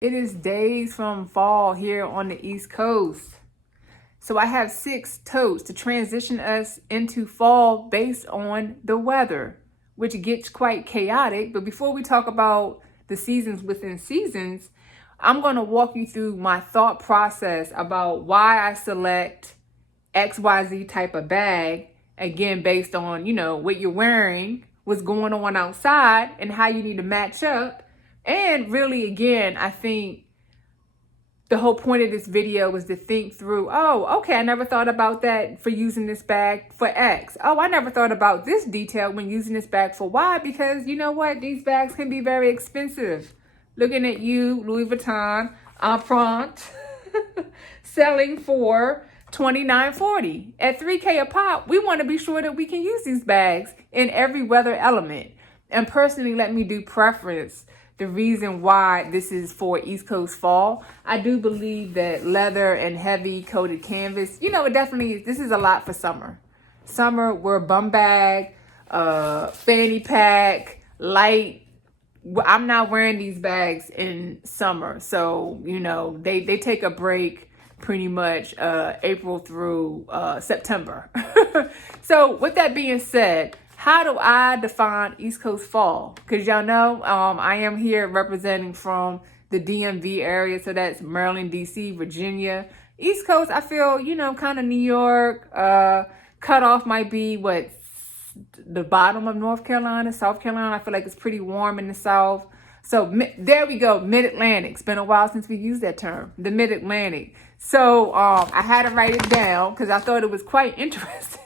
It is days from fall here on the East Coast. So I have 6 totes to transition us into fall based on the weather, which gets quite chaotic. But before we talk about the seasons within seasons, I'm going to walk you through my thought process about why I select XYZ type of bag, again, based on, what you're wearing, what's going on outside, and how you need to match up. And really, again, I think the whole point of this video was to think through, oh, okay, I never thought about that for using this bag for X. Oh, I never thought about this detail when using this bag for Y, because you know what? These bags can be very expensive. Looking at you, Louis Vuitton, Empriente, selling for $29.40 at $3K a pop. We want to be sure that we can use these bags in every weather element. And personally, let me do preference. The reason why this is for East Coast fall, I do believe that leather and heavy coated canvas, it definitely, this is a lot for summer. Summer, we're bum bag, fanny pack, light. I'm not wearing these bags in summer. So, they take a break pretty much April through September. So with that being said, how do I define East Coast fall? Because y'all know I am here representing from the DMV area. So that's Maryland, DC, Virginia. East Coast, I feel, kind of New York. Cutoff might be the bottom of North Carolina, South Carolina. I feel like it's pretty warm in the South. So there we go, Mid-Atlantic. It's been a while since we used that term, the Mid-Atlantic. So I had to write it down because I thought it was quite interesting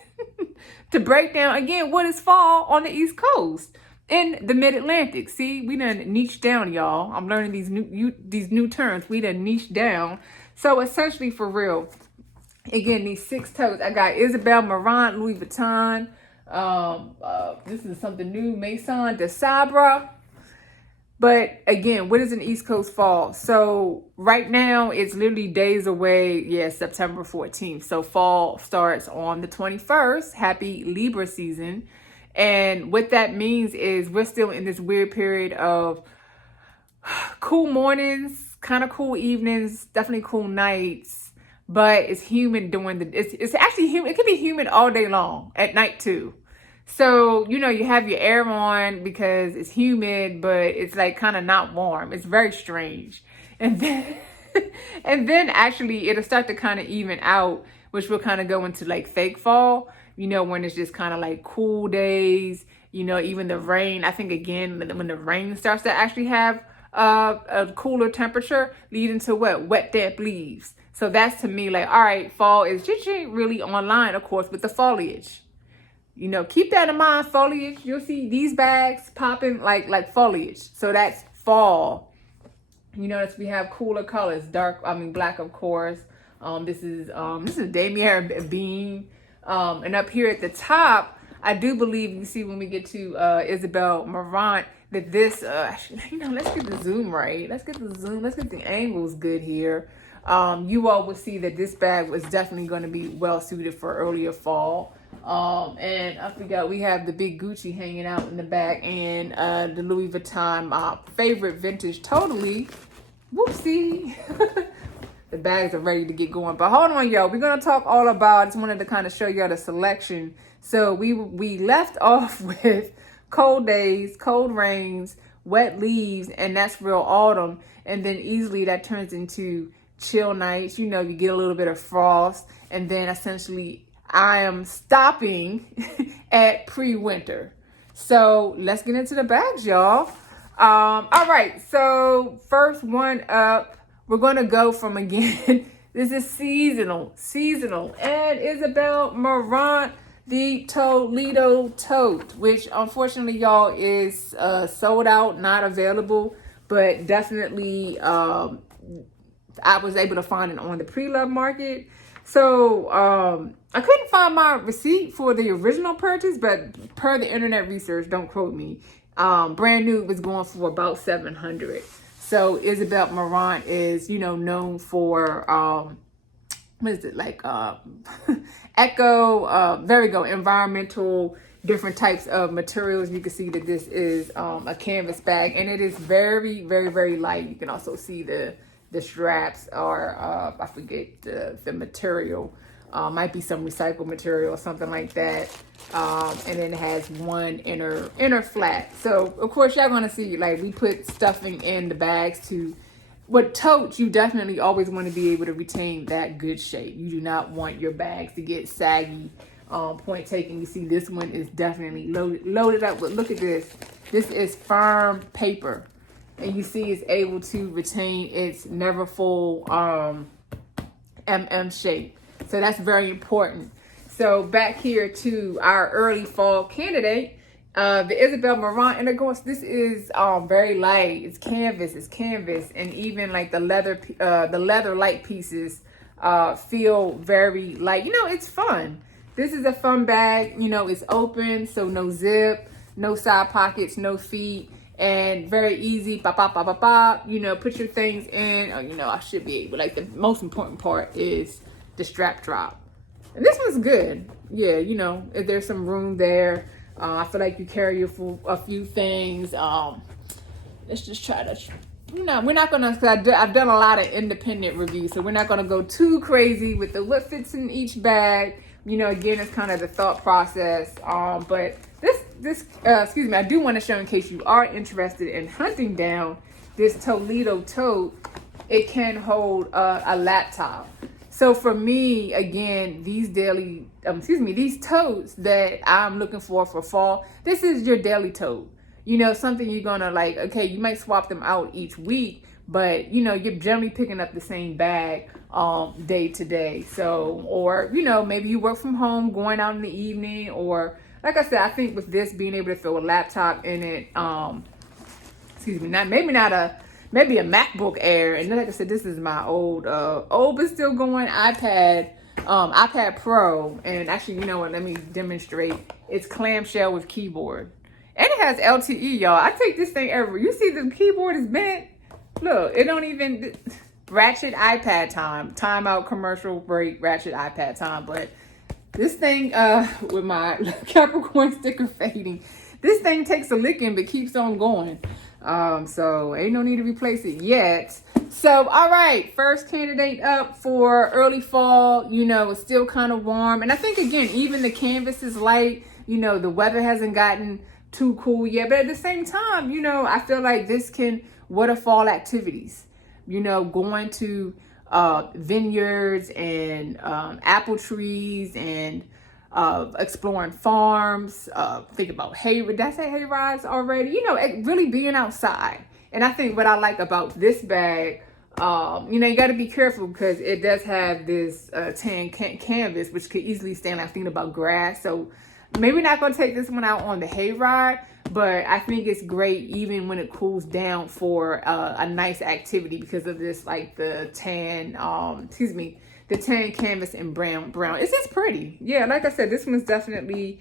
to break down, again, what is fall on the East Coast in the Mid-Atlantic. See, we done niched down, y'all. I'm learning these new terms. We done niched down. So essentially, for real, again, these 6 totes. I got Isabel Marant, Louis Vuitton. This is something new, maison de Sabre. But again, what is an East Coast fall? So right now it's literally days away. Yeah, September 14th. So fall starts on the 21st. Happy Libra season. And what that means is we're still in this weird period of cool mornings, kind of cool evenings, definitely cool nights. But it's humid it's actually humid. It can be humid all day long at night too. So, you have your air on because it's humid, but it's like kind of not warm. It's very strange. And then, and then actually it'll start to kind of even out, which will kind of go into like fake fall, when it's just kind of like cool days, even the rain. I think again, when the rain starts to actually have a cooler temperature, leading to wet, damp leaves. So that's to me like, all right, fall is just really online, of course, with the foliage. Keep that in mind, foliage. You'll see these bags popping like foliage. So that's fall. We have cooler colors, black, of course. This is Damier Bean. And up here at the top, I do believe you see when we get to Isabel Marant that this, let's get the zoom right. Let's get the angles good here. You all will see that this bag was definitely going to be well suited for earlier fall. And I forgot we have the big Gucci hanging out in the back and the Louis Vuitton, my favorite vintage, totally. Whoopsie. The bags are ready to get going. But hold on, y'all. We're going to talk all about, I just wanted to kind of show y'all the selection. So we left off with cold days, cold rains, wet leaves, and that's real autumn. And then easily that turns into chill nights. You get a little bit of frost. And then essentially I am stopping at pre-winter. So let's get into the bags, y'all. All right. So first one up, we're going to go from, again, this is seasonal. And Isabel Marant, the Toledo tote, which unfortunately, y'all, is sold out, not available, but definitely I was able to find it on the pre-love market. So I couldn't find my receipt for the original purchase, but per the internet research, don't quote me, brand new was going for about $700. So Isabel Marant is, known for what is it, like eco, there we go, environmental, different types of materials. You can see that this is a canvas bag, and it is very, very, very light. You can also see the straps are, I forget the material. Might be some recycled material or something like that. And then it has one inner flat. So of course y'all gonna see, like, we put stuffing in the bags to, with totes, you definitely always want to be able to retain that good shape. You do not want your bags to get saggy. Point taken, you see this one is definitely loaded up, but look at this. This is firm paper. And you see it's able to retain its never full shape. So that's very important. So back here to our early fall candidate, the Isabel Marant. And of course, this is very light. It's canvas, and even like the leather light pieces feel very light. You know, it's fun. This is a fun bag. You know, it's open, so no zip, no side pockets, no feet, and very easy. Pop, pop, pop, pop, pop. You know, put your things in. Oh, you know, I should be able. Like, the most important part is the strap drop. And this one's good. Yeah, you know, if there's some room there. I feel like you carry a few things. Let's just try to, you know, we're not gonna, cause I've done a lot of independent reviews, so we're not gonna go too crazy with the what fits in each bag. You know, again, it's kind of the thought process. But excuse me, I do want to show, in case you are interested in hunting down this Toledo tote, it can hold a laptop. So for me, again, these these totes that I'm looking for fall, this is your daily tote. You know, something you're gonna like, okay, you might swap them out each week, but you know, you're generally picking up the same bag day to day. So, or, you know, maybe you work from home, going out in the evening, or like I said, I think with this being able to throw a laptop in it, maybe a MacBook Air. And then, like I said, this is my old but still going iPad Pro. And actually, you know what, let me demonstrate. It's clamshell with keyboard. And it has LTE, y'all. I take this thing everywhere. You see the keyboard is bent? Look, it don't even, ratchet iPad time. Timeout, commercial break, ratchet iPad time. But this thing, with my Capricorn sticker fading, this thing takes a licking but keeps on going. So ain't no need to replace it yet. So, all right, first candidate up for early fall. You know, it's still kind of warm. And I think, again, even the canvas is light. You know, the weather hasn't gotten too cool yet. But at the same time, you know, I feel like this can, what are fall activities? You know, going to vineyards and apple trees and exploring farms, think about did I say hay rides already? You know, really being outside. And I think what I like about this bag, you know, you got to be careful because it does have this tan canvas, which could easily stand out. Thinking about grass. So maybe not going to take this one out on the hay ride, but I think it's great even when it cools down for a nice activity because of this, like the tan, the tan canvas and brown. It's just pretty. Yeah, like I said, this one's definitely,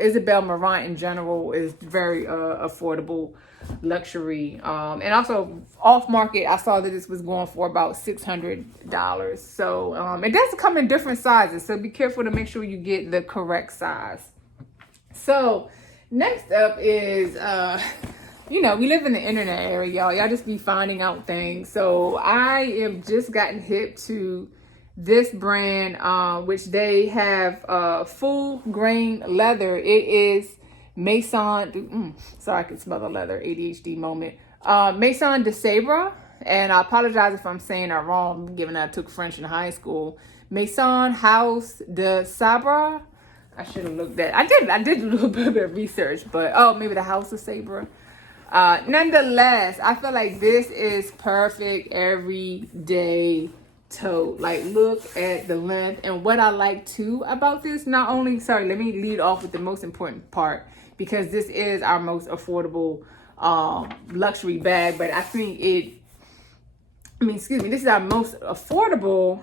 Isabel Marant in general is very affordable luxury. And also off market, I saw that this was going for about $600. So it does come in different sizes. So be careful to make sure you get the correct size. So next up is, you know, we live in the internet area, y'all. Y'all just be finding out things. So I am just gotten hip to this brand, which they have full grain leather. It is Maison. Sorry, I can smell the leather. ADHD moment. Maison de Sabre. And I apologize if I'm saying that wrong, given that I took French in high school. Maison House de Sabre. I should have looked at. I did a little bit of research, but maybe the House of Sabre. Nonetheless, I feel like this is perfect everyday tote. Like, look at the length. And what I like too about this, let me lead off with the most important part, because this is our most affordable luxury bag. But I think this is our most affordable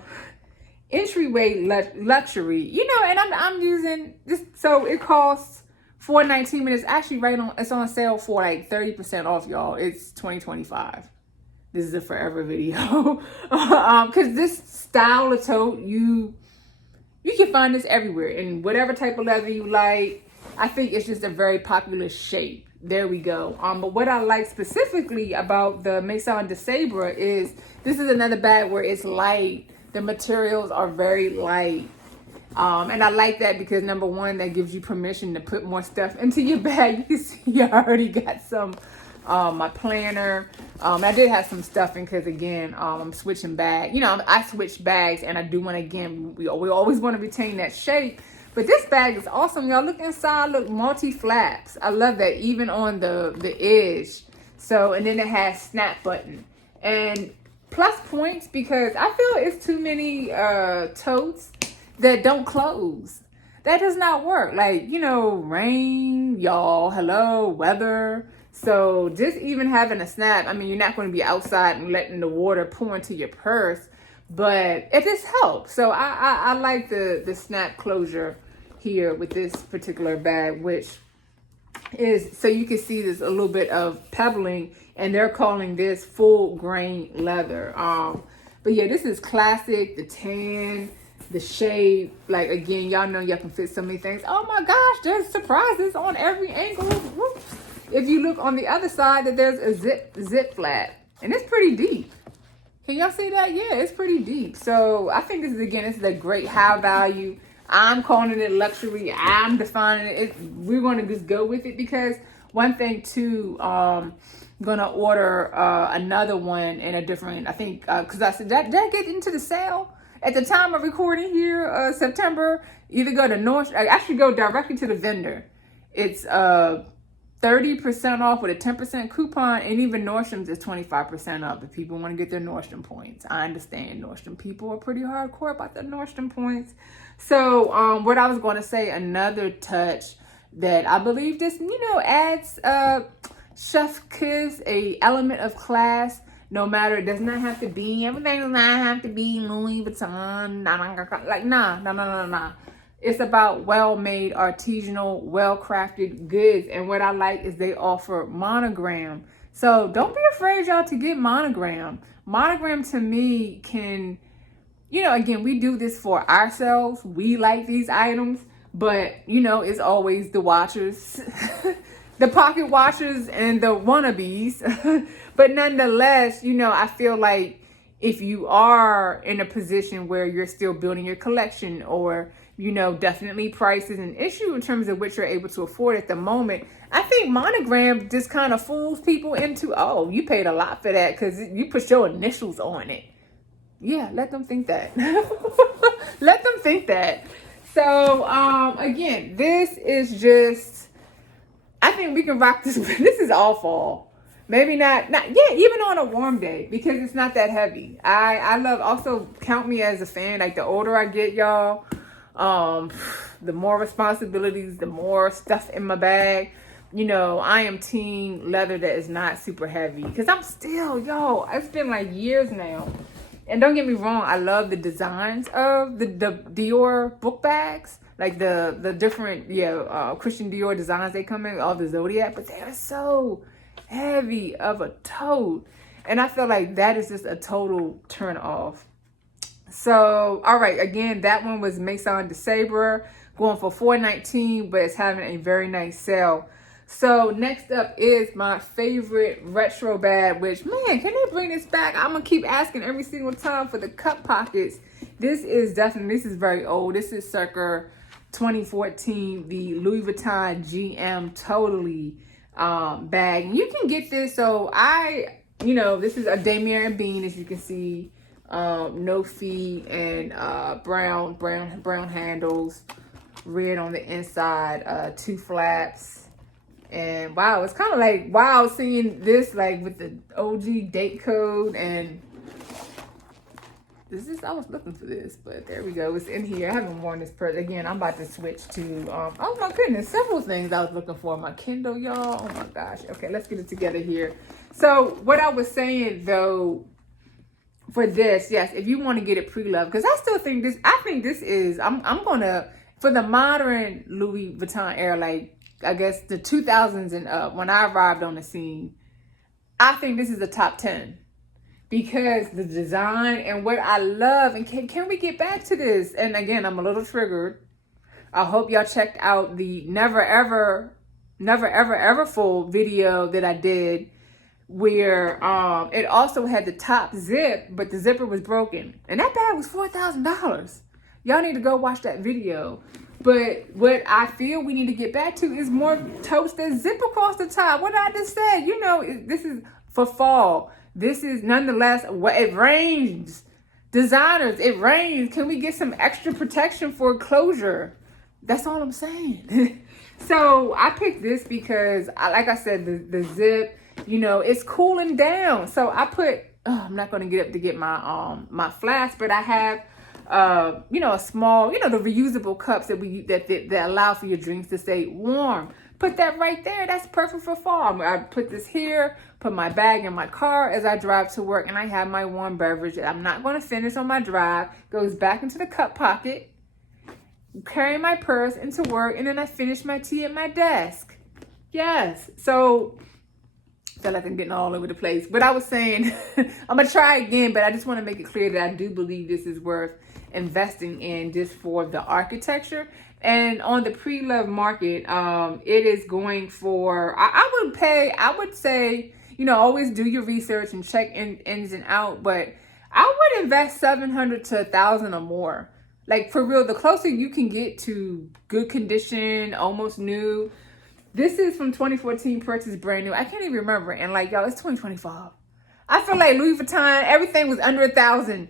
entryway luxury, you know. And I'm using this, so it costs $4.19, but it's actually it's on sale for like 30% off, y'all. It's $20.25. This is a forever video. Because this style of tote, you can find this everywhere in whatever type of leather you like. I think it's just a very popular shape. There we go. But what I like specifically about the Maison de Sabre is this is another bag where it's light. The materials are very light. And I like that because number one, that gives you permission to put more stuff into your bag. You can see I already got some, my planner. I did have some stuffing because again, I'm switching bags. You know, I switch bags and I do want to, again, we always want to retain that shape. But this bag is awesome, y'all. Look inside, look, multi-flaps. I love that, even on the edge. So, and then it has snap button. And plus points because I feel it's too many totes that don't close. That does not work. Like, you know, rain, y'all, hello, weather. So just even having a snap, I mean, you're not going to be outside and letting the water pour into your purse, but it just helps. So I like the snap closure here with this particular bag, which is, so you can see there's a little bit of pebbling, and they're calling this full grain leather. But yeah, this is classic, the tan, the shape, like again, y'all know y'all can fit so many things. Oh my gosh, there's surprises on every angle. Whoops. If you look on the other side, that there's a zip flap, and it's pretty deep. Can y'all see that? Yeah, it's pretty deep. So I think this is a great high value. I'm calling it luxury. I'm defining it. We're going to just go with it because one thing too, I'm going to order another one in a different, I think, because I said, did I get into the sale? At the time of recording here, September, either go to I should go directly to the vendor. It's 30% off with a 10% coupon, and even Nordstrom's is 25% off if people want to get their Nordstrom points. I understand Nordstrom people are pretty hardcore about their Nordstrom points. So what I was going to say, another touch that I believe this, you know, adds chef kiss, a element of class. No matter, it does not have to be, everything does not have to be Louis Vuitton. Like, nah. It's about well-made, artisanal, well-crafted goods. And what I like is they offer monogram. So don't be afraid, y'all, to get monogram. Monogram to me can, you know, again, we do this for ourselves. We like these items, but, you know, it's always the watchers, the pocket watchers and the wannabes. But nonetheless, you know, I feel like if you are in a position where you're still building your collection, or, you know, definitely price is an issue in terms of what you're able to afford at the moment, I think monogram just kind of fools people into, oh, you paid a lot for that because you put your initials on it. Yeah, let them think that. Let them think that. So, again, this is just, I think we can rock this. This is all fall. Maybe not, yeah, even on a warm day, because it's not that heavy. I love, also count me as a fan. Like, the older I get, y'all, the more responsibilities, the more stuff in my bag. You know, I am team leather that is not super heavy, because I'm still, yo, it's been like years now. And don't get me wrong, I love the designs of the Dior book bags, like the different, Christian Dior designs they come in, all the Zodiac, but they are so heavy of a tote. And I feel like that is just a total turn off. So, all right, again, that one was Maison de Sabre, going for $4.19, but it's having a very nice sale. So next up is my favorite retro bag, which, man, can they bring this back? I'm gonna keep asking every single time for the cup pockets. This is very old. This is circa 2014, the Louis Vuitton GM Totally bag. And you can get this, so this is a Damier and Bean, as you can see, no feet, and brown handles, red on the inside, 2 flaps. And wow, it's kind of like, wow, seeing this like with the OG date code. And I was looking for this, but there we go, it's in here. I haven't worn this purse. Again, I'm about to switch to oh my goodness, several things I was looking for. My Kindle, y'all. Oh my gosh. Okay, let's get it together here. So what I was saying though, for this, yes, if you want to get it pre-loved, because I think this is, I'm gonna, for the modern Louis Vuitton era, like I guess the 2000s and up, when I arrived on the scene, I think this is a top 10. Because the design and what I love, and can we get back to this? And again, I'm a little triggered. I hope y'all checked out the never ever full video that I did, where it also had the top zip, but the zipper was broken, and that bag was $4,000. Y'all need to go watch that video. But what I feel we need to get back to is more totes that zip across the top. What I just said, you know, this is for fall. This is nonetheless what it rains. Designers, it rains. Can we get some extra protection for closure? That's all I'm saying. So I picked this because, like I said, the zip, you know, it's cooling down. So I put, I'm not going to get up to get my my flask, but I have, you know, a small, you know, the reusable cups that allow for your drinks to stay warm. Put that right there. That's perfect for fall. I put this here, put my bag in my car as I drive to work, and I have my warm beverage that I'm not going to finish on my drive. Goes back into the cup pocket. Carry my purse into work, and then I finish my tea at my desk. Yes. So I feel like I'm getting all over the place. But I was saying, I'm going to try again, but I just want to make it clear that I do believe this is worth investing in just for the architecture. And on the pre-love market, it is going for, I would say, you know, always do your research and check ins and out, but I would invest $700 to $1,000 or more. Like, for real, the closer you can get to good condition, almost new. This is from 2014, purchased brand new. I can't even remember. And like, y'all, it's 2025. I feel like Louis Vuitton, everything was under $1,000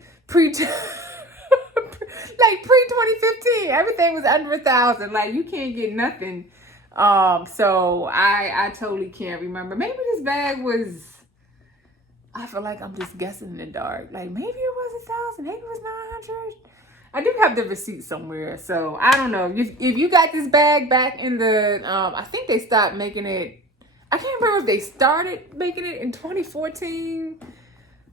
like pre-2015, everything was under $1,000. Like, you can't get nothing. So I totally can't remember. Maybe this bag was, I feel like I'm just guessing in the dark. Like, maybe it was $1,000, maybe it was $900. I do have the receipt somewhere, so I don't know. If you got this bag back in the, I think they stopped making it. I can't remember if they started making it in 2014,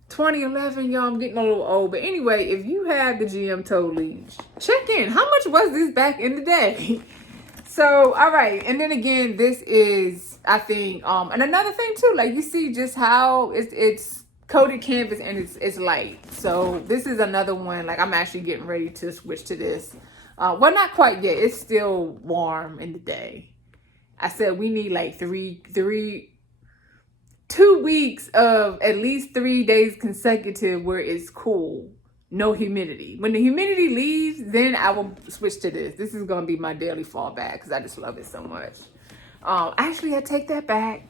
2011. Y'all, I'm getting a little old. But anyway, if you have the GM totally, check in. How much was this back in the day? So, all right. And then again, this is, I think, and another thing too, like, you see just how it's coated canvas and it's light. So this is another one. Like, I'm actually getting ready to switch to this. Well, not quite yet. It's still warm in the day. I said we need like 2 weeks of at least 3 days consecutive where it's cool, no humidity. When the humidity leaves, then I will switch to this. This is gonna be my daily fallback because I just love it so much. Actually, I take that back.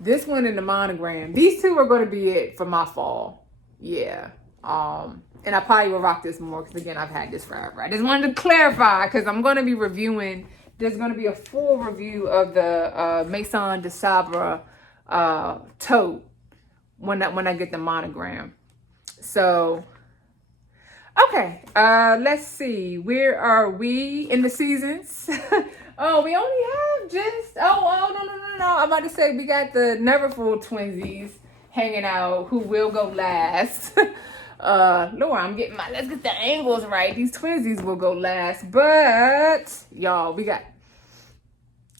This one and the monogram. These two are going to be it for my fall. Yeah. And I probably will rock this more because, again, I've had this forever. I just wanted to clarify because I'm going to be reviewing. There's going to be a full review of the Maison de Sabre tote when I get the monogram. So, okay. Let's see. Where are we in the seasons? Oh, we only have just, no. I'm about to say we got the Neverfull twinsies hanging out who will go last. Lord, let's get the angles right. These twinsies will go last. But, y'all, we got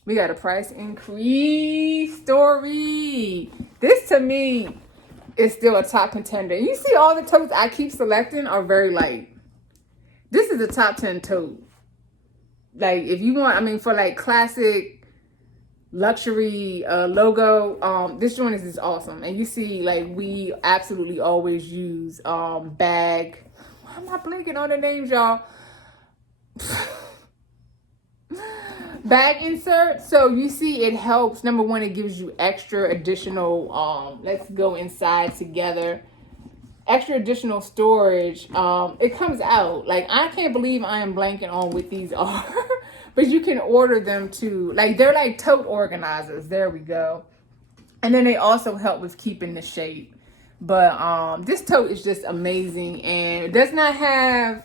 a price increase story. This, to me, is still a top contender. You see all the totes I keep selecting are very light. This is a top 10 tote. Like, if you want, I mean, for like classic luxury logo, this joint is just awesome. And you see, like, we absolutely always use bag. Why am I blinking on the names, y'all? Bag insert. So you see, it helps. Number one, it gives you extra additional. Let's go inside together. Extra additional storage. It comes out. Like, I can't believe I am blanking on what these are. But you can order them to, like, they're like tote organizers. There we go. And then they also help with keeping the shape. But this tote is just amazing. And it does not have,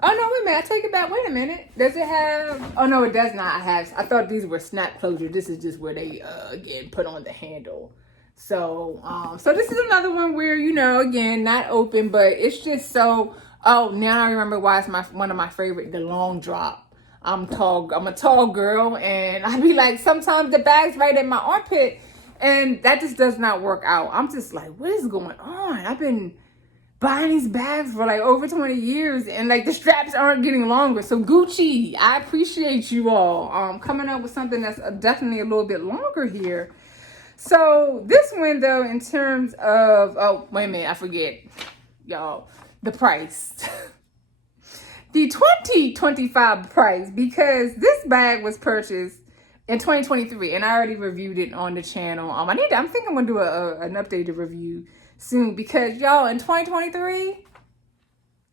oh no, wait a minute, I take it back. Wait a minute. Does it have, oh no, it does not have, I thought these were snap closure. This is just where they, again, put on the handle. So, so this is another one where, you know, again, not open, but it's just so, oh, now I remember why it's one of my favorite, the long drop. I'm a tall girl, and I be like, sometimes the bag's right at my armpit, and that just does not work out. I'm just like, what is going on? I've been buying these bags for like over 20 years and like the straps aren't getting longer. So Gucci, I appreciate you all coming up with something that's definitely a little bit longer here. So this one though, in terms of, oh, wait a minute, I forget, y'all, the price. The 2025 price, because this bag was purchased in 2023 and I already reviewed it on the channel. I'm thinking I'm gonna do an updated review soon, because y'all, in 2023,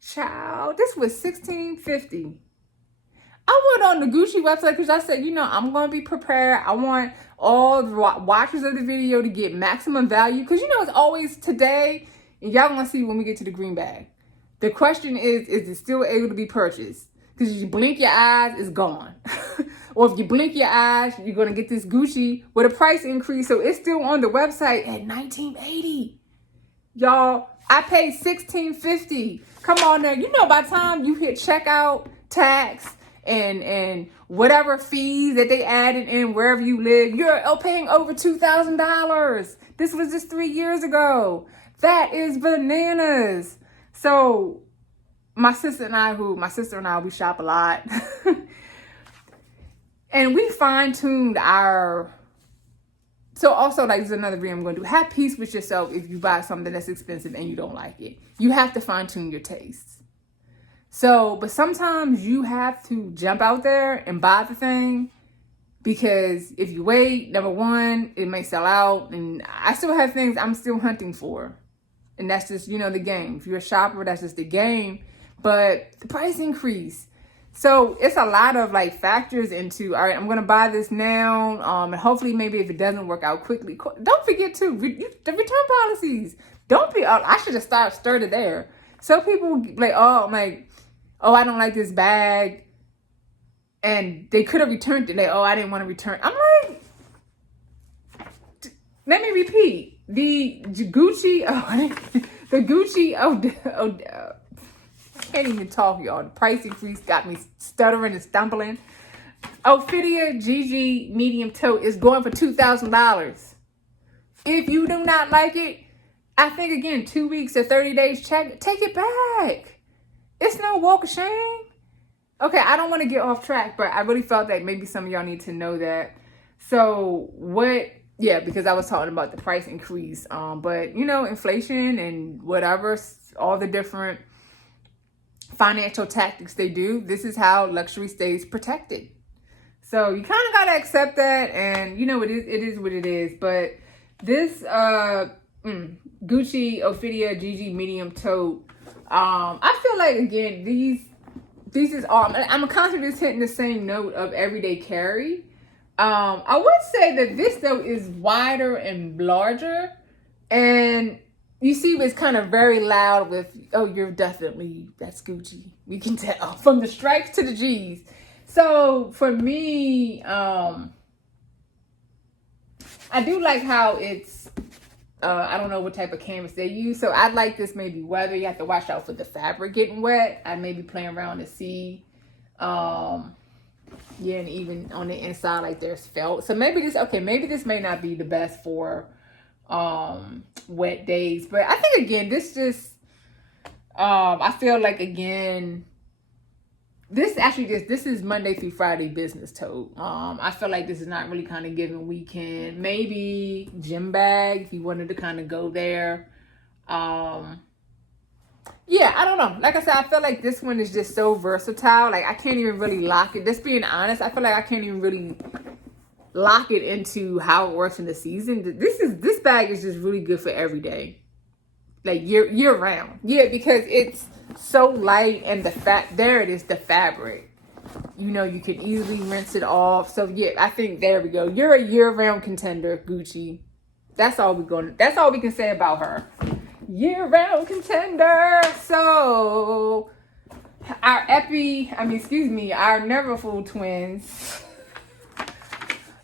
child, this was $16.50. I went on the Gucci website because I said, you know, I'm going to be prepared. I want all the watchers of the video to get maximum value. Because, you know, it's always today. And y'all going to see when we get to the green bag. The question is it still able to be purchased? Because if you blink your eyes, it's gone. Or if you blink your eyes, you're going to get this Gucci with a price increase. So it's still on the website at $19.80. Y'all, I paid $16.50. Come on now. You know, by the time you hit checkout, tax, and whatever fees that they added in wherever you live, you're paying over $2,000. This was just 3 years ago. That is bananas. So my sister and I, we shop a lot. And we fine-tuned our, so also, like, this is another video I'm going to do. Have peace with yourself if you buy something that's expensive and you don't like it. You have to fine-tune your tastes. So, but sometimes you have to jump out there and buy the thing, because if you wait, number one, it may sell out. And I still have things I'm still hunting for. And that's just, you know, the game. If you're a shopper, that's just the game. But the price increase. So it's a lot of like factors into, all right, I'm going to buy this now. And hopefully maybe if it doesn't work out quickly, don't forget too, the return policies. Don't be, I should have started there. So people like, oh, I don't like this bag. And they could have returned it. I didn't want to return. I'm like, let me repeat. The Gucci, I can't even talk, y'all. The price increase got me stuttering and stumbling. Ophidia GG medium tote is going for $2,000. If you do not like it, I think again, 2 weeks or 30 days, take it back. It's no walk of shame. Okay, I don't want to get off track, but I really felt that maybe some of y'all need to know that. So because I was talking about the price increase. But you know, inflation and whatever, all the different financial tactics they do, this is how luxury stays protected. So you kind of got to accept that, and you know, it is what it is. But this Gucci Ophidia GG medium tote, I feel like again, these is all, I'm constantly just hitting the same note of everyday carry. I would say that this though is wider and larger, and you see it's kind of very loud with, oh, that's Gucci. We can tell from the stripes to the G's. So for me, I do like how it's, I don't know what type of canvas they use. So I like this maybe weather. You have to watch out for the fabric getting wet. I may be playing around to see. And even on the inside, like there's felt. So maybe this may not be the best for wet days. But I think again, this I feel like again, this is Monday through Friday business tote. I feel like this is not really kind of giving weekend. Maybe gym bag if you wanted to kind of go there. Yeah, I don't know. Like I said, I feel like this one is just so versatile. Like I can't even really lock it. Just being honest, I feel like I can't even really lock it into how it works in the season. This bag is just really good for every day. Like year round. Yeah, because it's so light, and the fabric. You know, you can easily rinse it off. So yeah, I think there we go. You're a year-round contender, Gucci. That's all we can say about her. Year-round contender. So our Neverfull twins.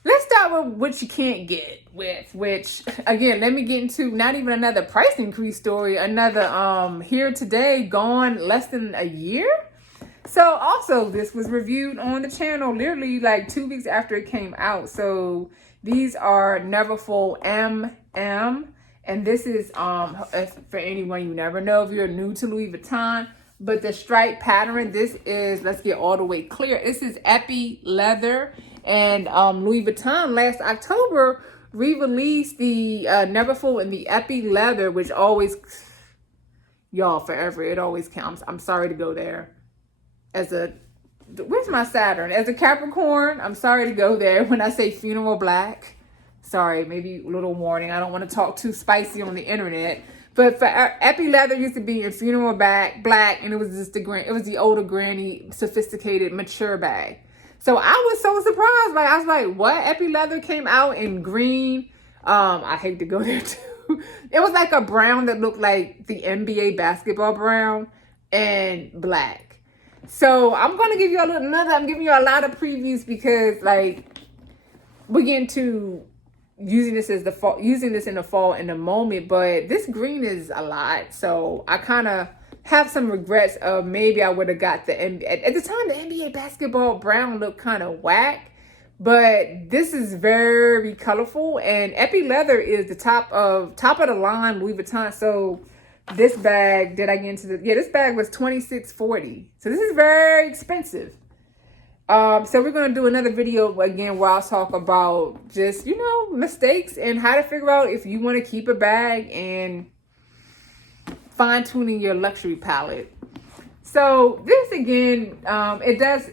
Let's start with what you can't get with, which again, let me get into not even another price increase story, another here today, gone less than a year. So also this was reviewed on the channel literally like 2 weeks after it came out. So these are Neverfull MM, And this is for anyone, you never know if you're new to Louis Vuitton, but the stripe pattern, this is, let's get all the way clear, this is Epi Leather. And Louis Vuitton last October re-released the Neverfull and the Epi Leather, which always, y'all, forever, it always counts. I'm sorry to go there. As a, where's my Saturn? As a Capricorn, I'm sorry to go there when I say funeral black. Sorry, maybe a little warning. I don't want to talk too spicy on the internet. But for Epi Leather used to be in funeral black, and it was just the older granny, sophisticated, mature bag. So I was so surprised. Like, I was like, what? Epi Leather came out in green. I hate to go there too. It was like a brown that looked like the NBA basketball brown and black. So I'm going to give you I'm giving you a lot of previews because, like, we're getting to using this in the fall in the moment, but this green is a lot. So I kind of have some regrets of maybe I would have got the NBA. At the time, the NBA basketball brown looked kind of whack, but this is very colorful, and Epi Leather is the top of the line Louis Vuitton. So this bag, this bag was $26.40. So this is very expensive. So we're going to do another video again where I'll talk about just, mistakes and how to figure out if you want to keep a bag and fine-tuning your luxury palette. So this again, it does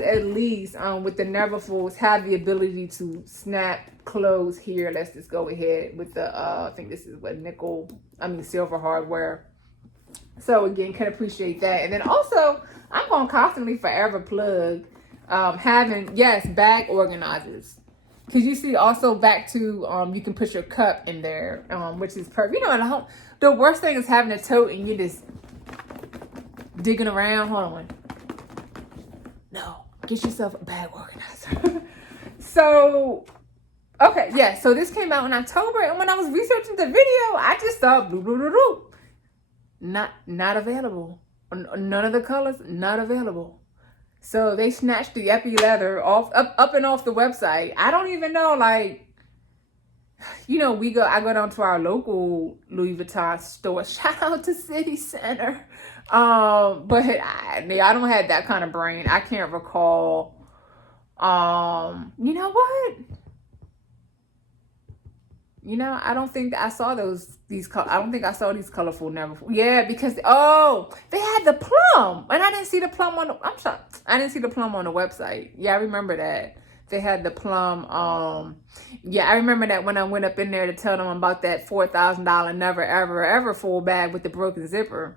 at least with the Neverfulls have the ability to snap close here. Let's just go ahead with the I think this is what silver hardware. So again, can appreciate that. And then also I'm going to constantly forever plug having, yes, bag organizers. Because you see also back to, you can put your cup in there, which is perfect. In home, the worst thing is having a tote and you're just digging around. Hold on. No, get yourself a bag organizer. So, okay, yeah. So this came out in October. And when I was researching the video, I just thought, not available. None of the colors, not available. So they snatched the Epi Leather up and off the website. I don't even know, like, I go down to our local Louis Vuitton store. Shout out to City Center. But I don't have that kind of brain. I can't recall. You know what? I don't think I saw I don't think I saw these colorful Neverfull. Yeah, because, they had the plum. And I didn't see the plum I didn't see the plum on the website. Yeah, I remember that. They had the plum. Yeah, I remember that when I went up in there to tell them about that $4,000 never, ever, ever full bag with the broken zipper.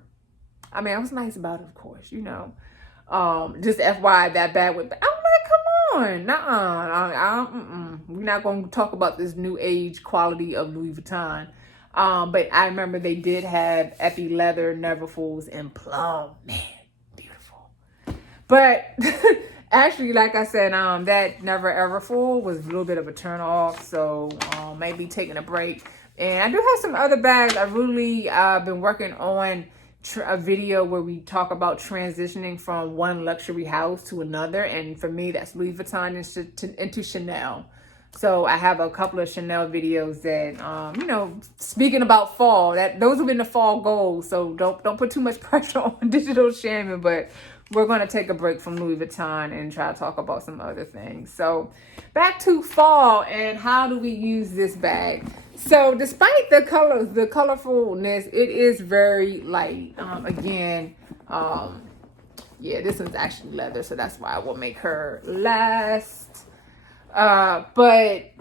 I mean, I was nice about it, of course, Just FYI, that bag went back. I'm like, come on. Nuh-uh. We're not going to talk about this new age quality of Louis Vuitton. But I remember they did have Epi Leather, Neverfulls, and plum. Man, beautiful. But actually, like I said, that Never Ever Full was a little bit of a turn off. So maybe taking a break. And I do have some other bags. I really been working on a video where we talk about transitioning from one luxury house to another, and for me that's Louis Vuitton into Chanel. So I have a couple of Chanel videos that speaking about fall, those have been the fall goals, so don't put too much pressure on digital shaming, but we're going to take a break from Louis Vuitton and try to talk about some other things. So back to fall and how do we use this bag. So despite the colors, the colorfulness, it is very light. Yeah, this one's actually leather, so that's why I will make her last. But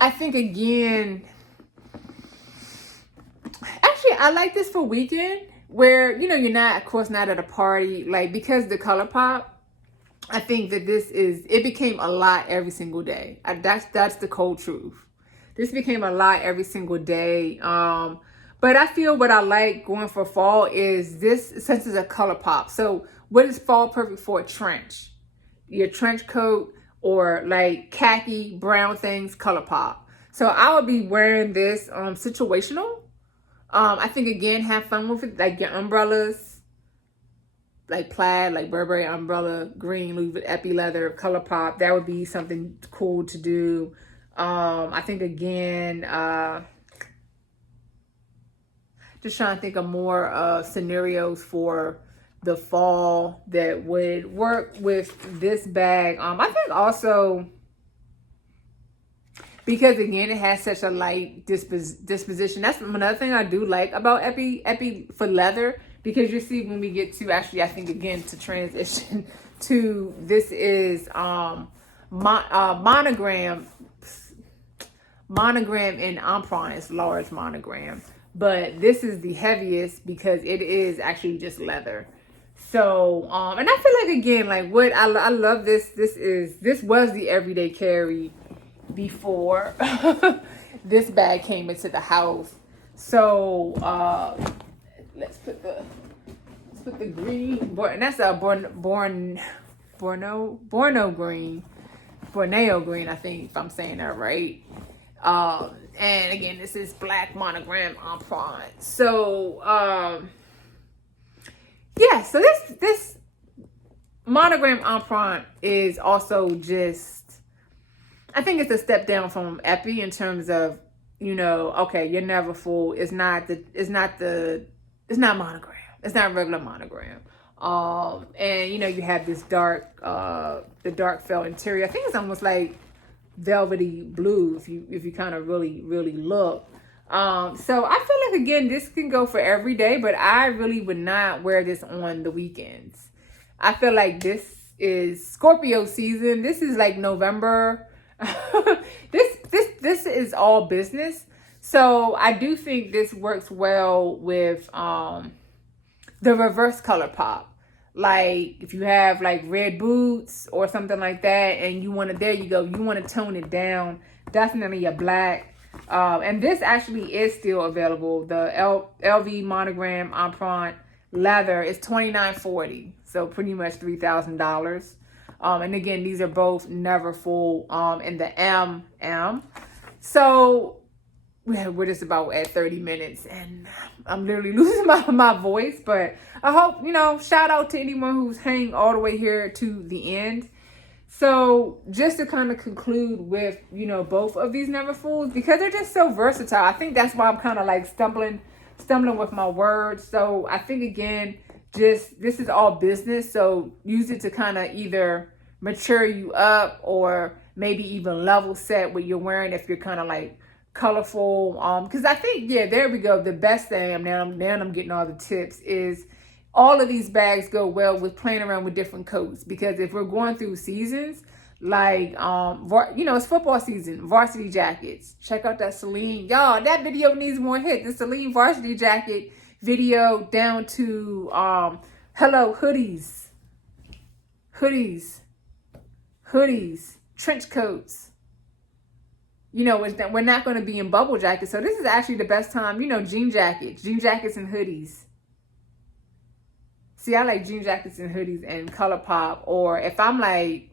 I think again, actually I like this for weekend where, you're not, of course, not at a party, like, because the color pop, I think that it became a lot every single day. That's the cold truth. This became a lot every single day. But I feel what I like going for fall is this, since it's a color pop. So what is fall perfect for? A trench. Your trench coat or like khaki, brown things, color pop. So I would be wearing this situational. I think, again, have fun with it. Like your umbrellas, like plaid, like Burberry umbrella, green, Louis Vuitton, Epi Leather, color pop. That would be something cool to do. I think, again, Just trying to think of more scenarios for the fall that would work with this bag. I think also because again it has such a light disposition. That's another thing I do like about Epi for leather, because you see when we get to actually, I think again to transition to this is monogram in Empriente. It's large monogram, but this is the heaviest because it is actually just leather. So and I feel like again, like what I love this was the everyday carry before this bag came into the house. So let's put the green, and that's a Borneo green, I think, if I'm saying that right. And again, this is black monogram Empriente. So yeah, so this monogram Empriente is also just, I think it's a step down from Epi in terms of, you know, okay, you're never full. It's not monogram. It's not regular monogram. And you know, you have this dark, the dark felt interior. I think it's almost like velvety blue if you kind of really look. So I feel like again, this can go for every day, but I really would not wear this on the weekends. I feel like this is Scorpio season. This is like November. This is all business. So I do think this works well with the reverse color pop. Like if you have like red boots or something like that, and you want to, there you go, you want to tone it down, definitely a black. And this actually is still available. The LV monogram Empriente leather is $29.40, so pretty much $3,000. And again, these are both never full in the MM. So we're just about at 30 minutes and I'm literally losing my voice, but I hope, you know, shout out to anyone who's hanging all the way here to the end. So just to kind of conclude with, you know, both of these never fulls, because they're just so versatile. I think that's why I'm kind of like stumbling with my words. So I think again, just this is all business. So use it to kind of either mature you up or maybe even level set what you're wearing if you're kind of like colorful. Because I think, yeah, there we go. The best thing, now I'm getting all the tips, is all of these bags go well with playing around with different coats. Because if we're going through seasons, like, you know, it's football season, varsity jackets. Check out that Celine. Y'all, that video needs more hits. The Celine varsity jacket video down to, hello, hoodies, trench coats. You know, we're not going to be in bubble jackets. So this is actually the best time, you know, jean jackets and hoodies. See, I like jean jackets and hoodies and color pop. Or if I'm like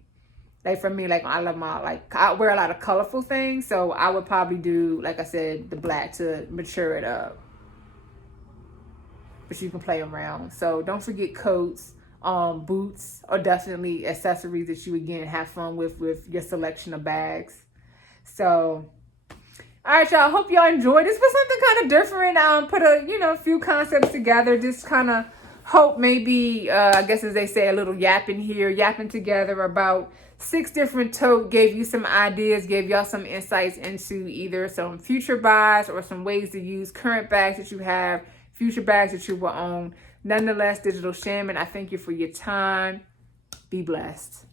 for me, like I love I wear a lot of colorful things. So I would probably do, like I said, the black to mature it up. But you can play around. So don't forget coats. Boots are definitely accessories that you, again, have fun with your selection of bags. So, all right, y'all. Hope y'all enjoyed. This was something kind of different. Put a few concepts together. Just kind of hope maybe, I guess as they say, a little yapping together about 6 different totes. Gave you some ideas, gave y'all some insights into either some future buys or some ways to use current bags that you have, future bags that you will own. Nonetheless, Digital Shaman, I thank you for your time. Be blessed.